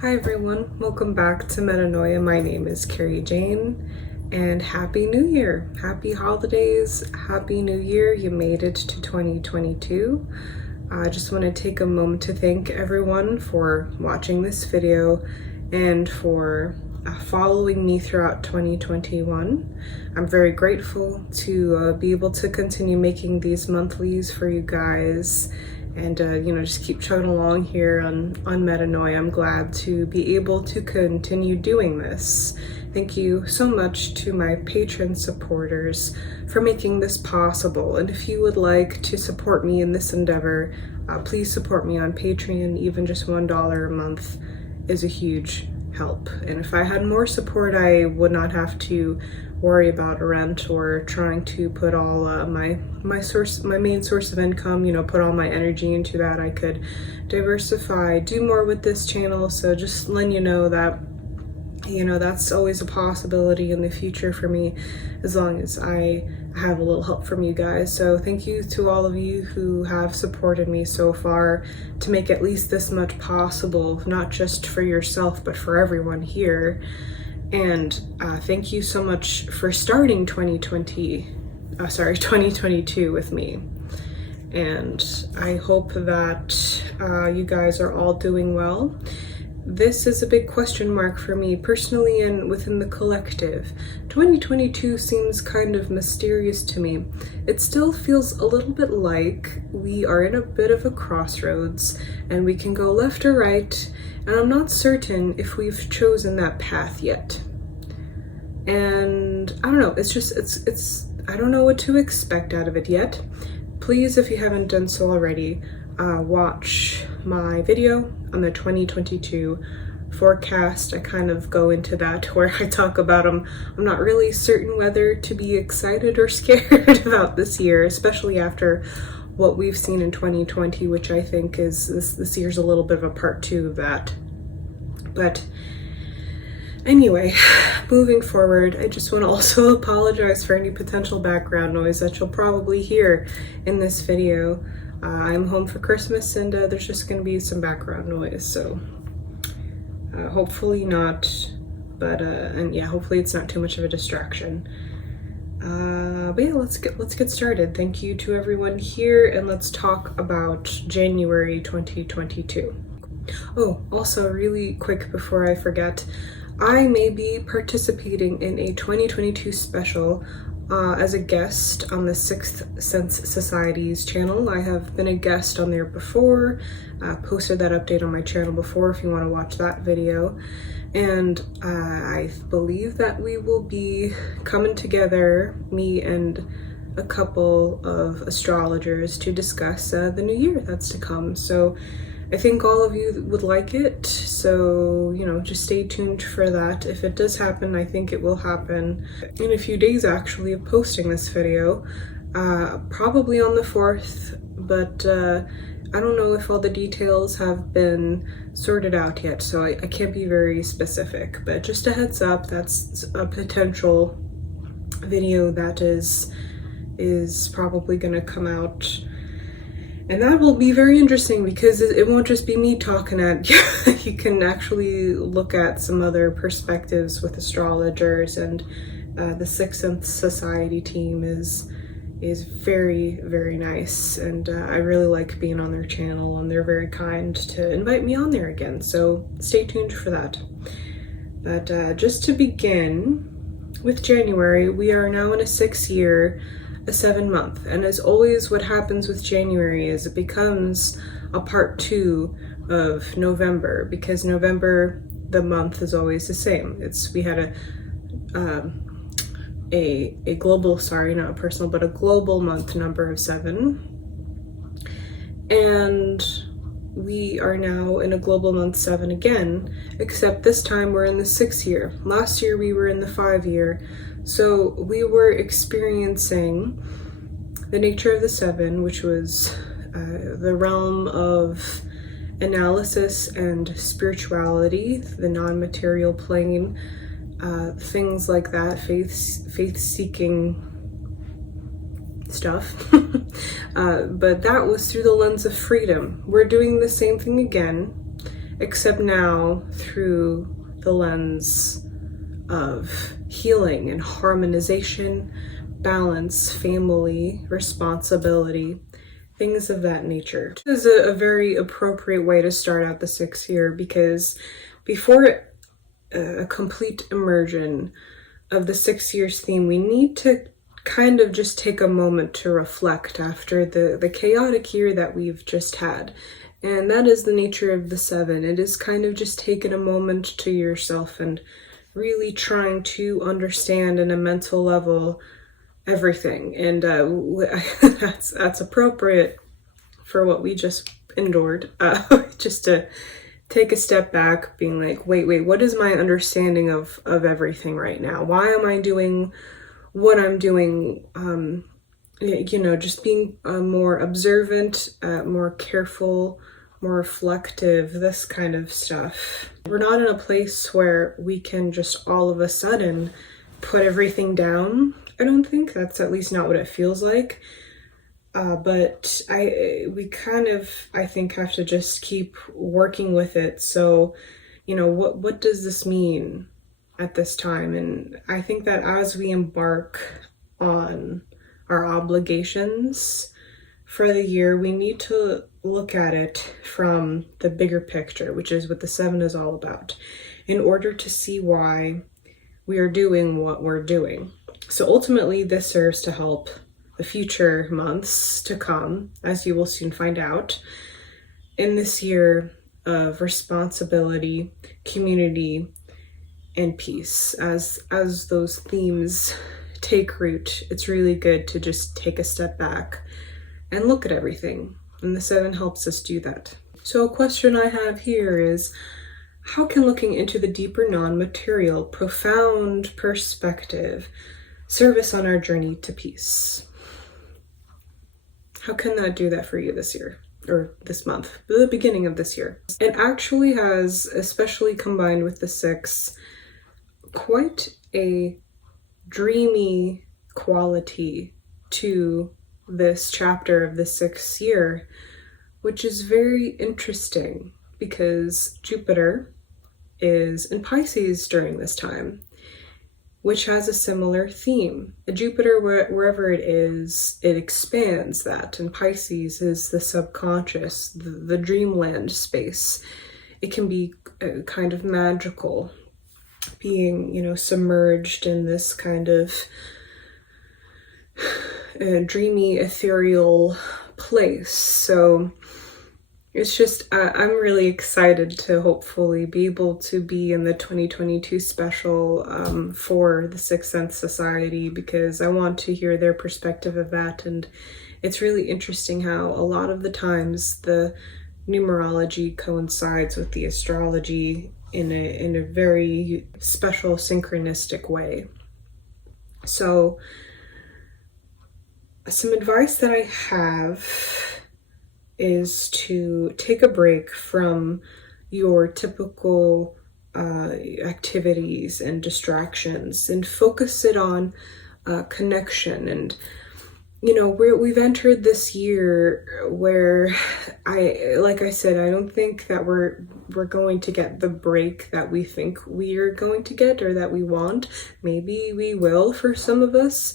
Hi everyone, welcome back to Metanoia. My name is Carrie Jane and Happy New Year. Happy holidays, Happy New Year. You made it to 2022. I just want to take a moment to thank everyone for watching this video and for following me throughout 2021. I'm very grateful to be able to continue making these monthlies for you guys and just keep chugging along here on Metanoia. I'm glad to be able to continue doing this. Thank you so much to my patron supporters for making this possible. And if you would like to support me in this endeavor, please support me on Patreon. Even just $1 a month is a huge help. And if I had more support, I would not have to worry about rent or trying to put all my main source of income, put all my energy into that. I could diversify, do more with this channel. So just letting you know that that's always a possibility in the future for me, as long as I have a little help from you guys. So thank you to all of you who have supported me so far to make at least this much possible, not just for yourself, but for everyone here. And thank you so much for starting 2022 with me. And I hope that you guys are all doing well. This is a big question mark for me personally and within the collective. 2022 seems kind of mysterious to me. It still feels a little bit like we are in a bit of a crossroads and we can go left or right, and I'm not certain if we've chosen that path yet. And I don't know, I don't know what to expect out of it yet. Please, if you haven't done so already, watch my video on the 2022 forecast. I kind of go into that where I talk about them. I'm not really certain whether to be excited or scared about this year, especially after what we've seen in 2020, which I think is this year's a little bit of a part 2 of that. But anyway, moving forward, I just want to also apologize for any potential background noise that you'll probably hear in this video. I'm home for Christmas and there's just going to be some background noise, so hopefully not, but hopefully it's not too much of a distraction. But yeah, let's get started. Thank you to everyone here, and let's talk about January 2022. Oh, also really quick before I forget, I may be participating in a 2022 special as a guest on the Sixth Sense Society's channel. I have been a guest on there before, posted that update on my channel before if you want to watch that video. And I believe that we will be coming together, me and a couple of astrologers, to discuss the new year that's to come. So I think all of you would like it, so just stay tuned for that. If it does happen, I think it will happen in a few days actually of posting this video, probably on the 4th, but I don't know if all the details have been sorted out yet, so I can't be very specific, but just a heads up, that's a potential video that is probably going to come out. And that will be very interesting because it won't just be me talking at you. You can actually look at some other perspectives with astrologers, and the Sixth Sense Society team is very, very nice. And I really like being on their channel, and they're very kind to invite me on there again. So stay tuned for that. But just to begin with January, we are now in a 6-year, a 7-month, and as always what happens with January is it becomes a part 2 of November, because November, the month, is always the same. We had a global, sorry, not a personal, but a global month number of 7, and we are now in a global month 7 again, except this time we're in the 6th year. Last year we were in the 5-year. So we were experiencing the nature of the 7, which was the realm of analysis and spirituality, the non-material plane, things like that, faith-seeking stuff. But that was through the lens of freedom. We're doing the same thing again, except now through the lens of healing and harmonization, balance, family, responsibility, things of that nature. This is a very appropriate way to start out the 6th year, because before a complete immersion of the 6 years theme, we need to kind of just take a moment to reflect after the chaotic year that we've just had. And that is the nature of the 7. It is kind of just taking a moment to yourself and really trying to understand in a mental level everything. And that's appropriate for what we just endured. Just to take a step back, being like, wait, what is my understanding of everything right now? Why am I doing what I'm doing? Just being more observant, more careful, more reflective, this kind of stuff. We're not in a place where we can just all of a sudden put everything down. I don't think that's at least not what it feels like. But we kind of, I think, have to just keep working with it. So, what does this mean at this time? And I think that as we embark on our obligations for the year, we need to look at it from the bigger picture, which is what the 7 is all about, in order to see why we are doing what we're doing. So ultimately, this serves to help the future months to come, as you will soon find out, in this year of responsibility, community, and peace. As those themes take root, it's really good to just take a step back and look at everything. And the 7 helps us do that. So a question I have here is, how can looking into the deeper non-material, profound perspective serve us on our journey to peace? How can that do that for you this year, or this month, the beginning of this year? It actually has, especially combined with the 6, quite a dreamy quality to this chapter of the 6th year, which is very interesting because Jupiter is in Pisces during this time, which has a similar theme. Jupiter, wherever it is, it expands that, and Pisces is the subconscious, the dreamland space. It can be kind of magical, being, submerged in this kind of dreamy, ethereal place. So it's just, I'm really excited to hopefully be able to be in the 2022 special for the Sixth Sense Society, because I want to hear their perspective of that. And it's really interesting how a lot of the times the numerology coincides with the astrology in a very special synchronistic way. So some advice that I have is to take a break from your typical activities and distractions and focus it on connection. And we've entered this year where like I said, I don't think that we're going to get the break that we think we are going to get, or that we want. Maybe we will for some of us.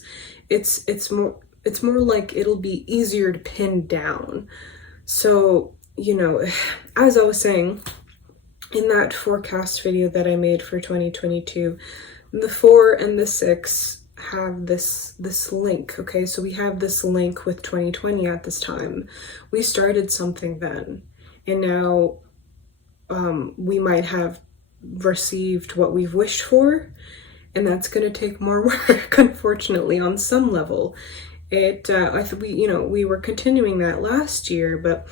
It's more like it'll be easier to pin down. So, as I was saying in that forecast video that I made for 2022, the 4 and the 6 have this link. Okay, so we have this link with 2020 at this time. We started something then, and now we might have received what we've wished for, and that's going to take more work, unfortunately, on some level. We were continuing that last year, but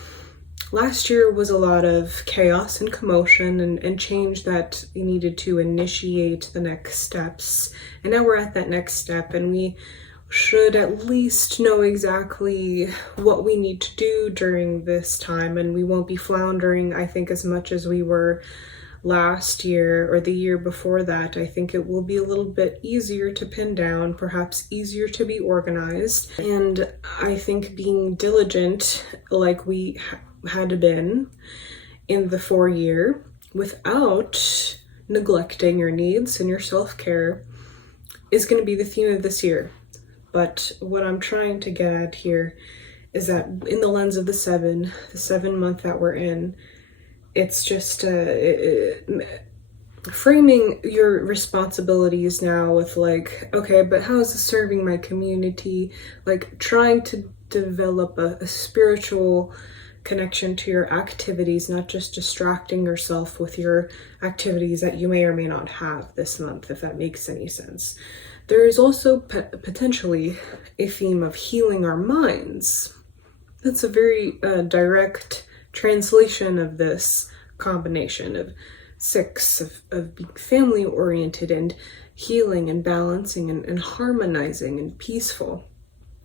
last year was a lot of chaos and commotion and change that we needed to initiate the next steps. And now we're at that next step, and we should at least know exactly what we need to do during this time, and we won't be floundering, I think, as much as we were last year or the year before that. I think it will be a little bit easier to pin down, perhaps easier to be organized. And I think being diligent, like we had been in the 4 year, without neglecting your needs and your self-care is going to be the theme of this year. But what I'm trying to get at here is that in the lens of the 7 month that we're in, it's just framing your responsibilities now with like, okay, but how is this serving my community? Like trying to develop a spiritual connection to your activities, not just distracting yourself with your activities that you may or may not have this month, if that makes any sense. There is also potentially a theme of healing our minds. That's a very direct translation of this combination of 6 of being family oriented and healing and balancing and harmonizing and peaceful,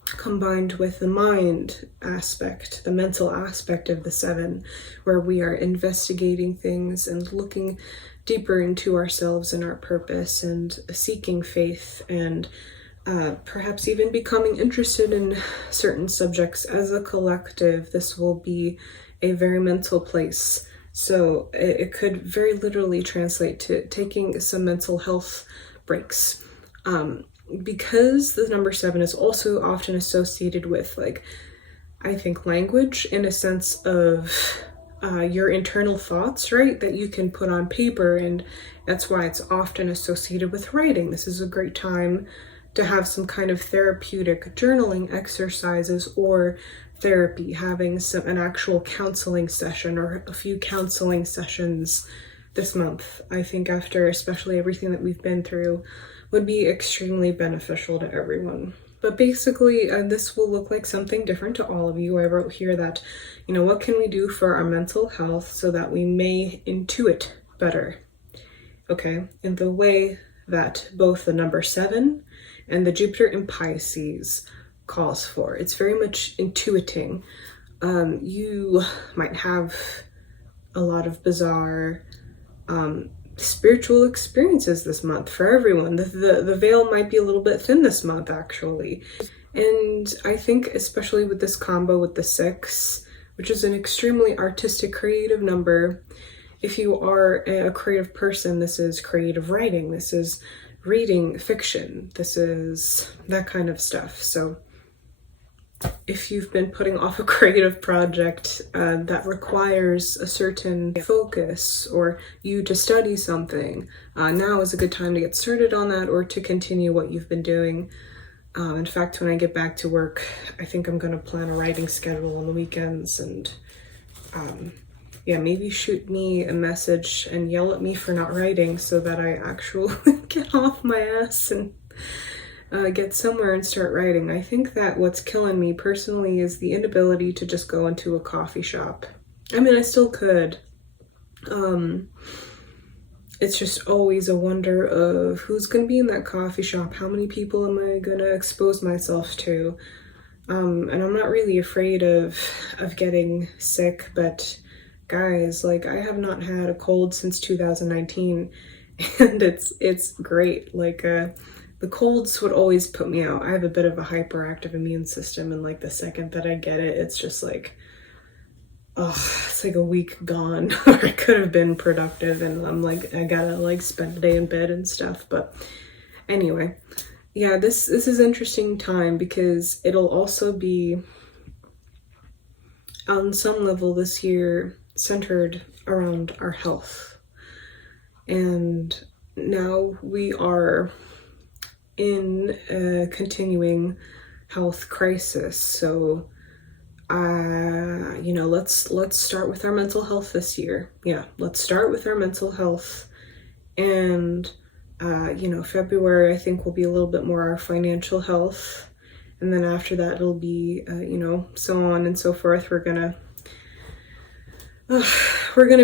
combined with the mind aspect, the mental aspect of the 7, where we are investigating things and looking deeper into ourselves and our purpose and seeking faith and perhaps even becoming interested in certain subjects as a collective. This will be a very mental place. So it could very literally translate to taking some mental health breaks. Because the number 7 is also often associated with, like, I think language in a sense of your internal thoughts, right? That you can put on paper, and that's why it's often associated with writing. This is a great time to have some kind of therapeutic journaling exercises or therapy, having an actual counseling session or a few counseling sessions this month. I think after especially everything that we've been through would be extremely beneficial to everyone. But basically, this will look like something different to all of you. I wrote here that, what can we do for our mental health so that we may intuit better? Okay, in the way that both the number 7 and the Jupiter in Pisces calls for. It's very much intuiting. You might have a lot of bizarre spiritual experiences this month for everyone. The veil might be a little bit thin this month, actually. And I think especially with this combo with the 6, which is an extremely artistic, creative number, if you are a creative person, this is creative writing, this is reading fiction, this is that kind of stuff. So if you've been putting off a creative project that requires a certain focus or you to study something, now is a good time to get started on that or to continue what you've been doing. In fact, when I get back to work, I think I'm going to plan a writing schedule on the weekends and maybe shoot me a message and yell at me for not writing so that I actually get off my ass and get somewhere and start writing. I think that what's killing me personally is the inability to just go into a coffee shop. I mean, I still could. It's just always a wonder of who's going to be in that coffee shop. How many people am I going to expose myself to? And I'm not really afraid of getting sick, but guys, like, I have not had a cold since 2019 and it's great. Like, the colds would always put me out. I have a bit of a hyperactive immune system, and like the second that I get it, it's just like, it's like a week gone. I could have been productive, and I'm like, I gotta like spend the day in bed and stuff. But anyway, yeah, this is an interesting time because it'll also be on some level this year centered around our health. And now we are in a continuing health crisis. So, let's start with our mental health this year. Yeah, let's start with our mental health. And, February, I think, will be a little bit more our financial health. And then after that, it'll be, so on and so forth. We're gonna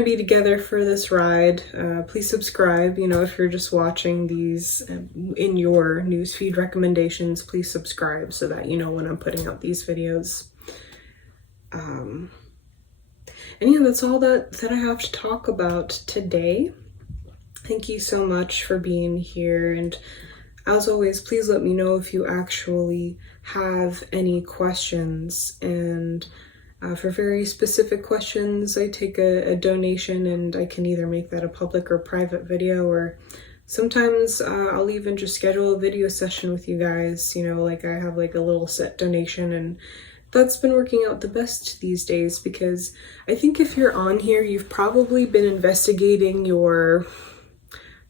be together for this ride. Please subscribe. If you're just watching these in your newsfeed recommendations, please subscribe so that you know when I'm putting out these videos. And yeah, that's all that I have to talk about today. Thank you so much for being here. And as always, please let me know if you actually have any questions. And For very specific questions, I take a donation, and I can either make that a public or private video, or sometimes I'll even just schedule a video session with you guys, you know, like I have like a little set donation, and that's been working out the best these days, because I think if you're on here, you've probably been investigating your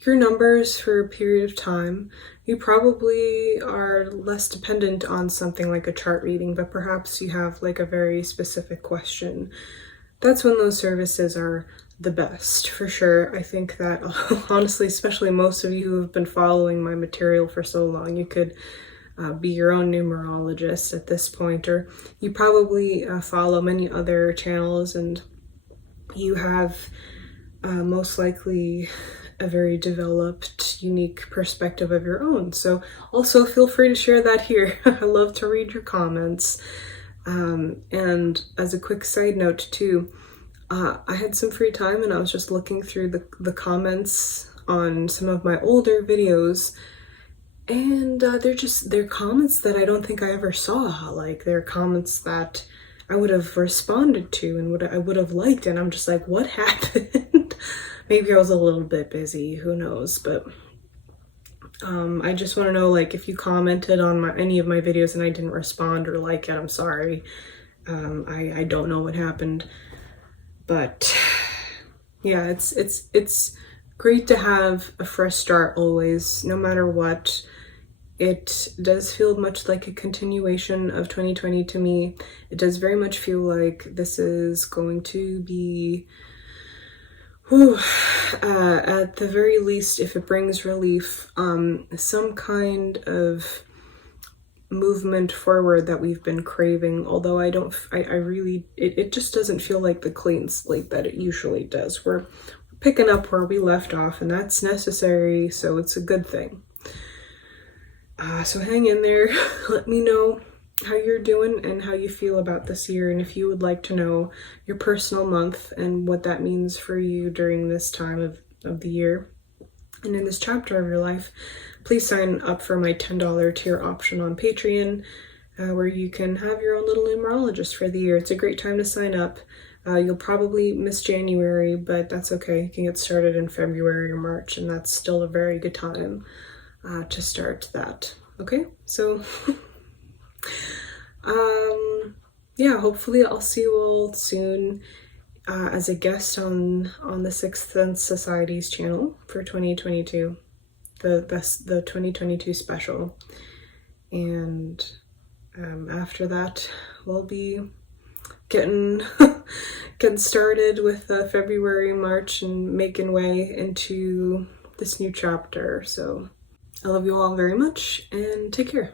numbers for a period of time. You probably are less dependent on something like a chart reading, but perhaps you have like a very specific question. That's when those services are the best, for sure. I think that honestly, especially most of you who have been following my material for so long, you could be your own numerologist at this point, or you probably follow many other channels, and you have most likely a very developed, unique perspective of your own. So also feel free to share that here. I love to read your comments. And as a quick side note too, I had some free time and I was just looking through the comments on some of my older videos, and they're comments that I don't think I ever saw. Like, they're comments that I would have responded to and I would have liked, and I'm just like, what happened? Maybe I was a little bit busy, who knows, but I just want to know, like, if you commented on any of my videos and I didn't respond or like it, I'm sorry. I don't know what happened, but yeah, it's great to have a fresh start always, no matter what. It does feel much like a continuation of 2020 to me. It does very much feel like this is going to be, at the very least, if it brings relief, some kind of movement forward that we've been craving. Although I really, it just doesn't feel like the clean slate that it usually does. We're picking up where we left off, and that's necessary, so it's a good thing. So hang in there. Let me know how you're doing and how you feel about this year, and if you would like to know your personal month and what that means for you during this time of the year and in this chapter of your life, please sign up for my $10 tier option on Patreon, where you can have your own little numerologist for the year. It's a great time to sign up. You'll probably miss January, but that's okay. You can get started in February or March, and that's still a very good time to start that. Okay, so yeah, hopefully I'll see you all soon as a guest on the Sixth Sense Society's channel for 2022, the 2022 special, and after that we'll be getting started with February, March, and making way into this new chapter. So I love you all very much, and take care.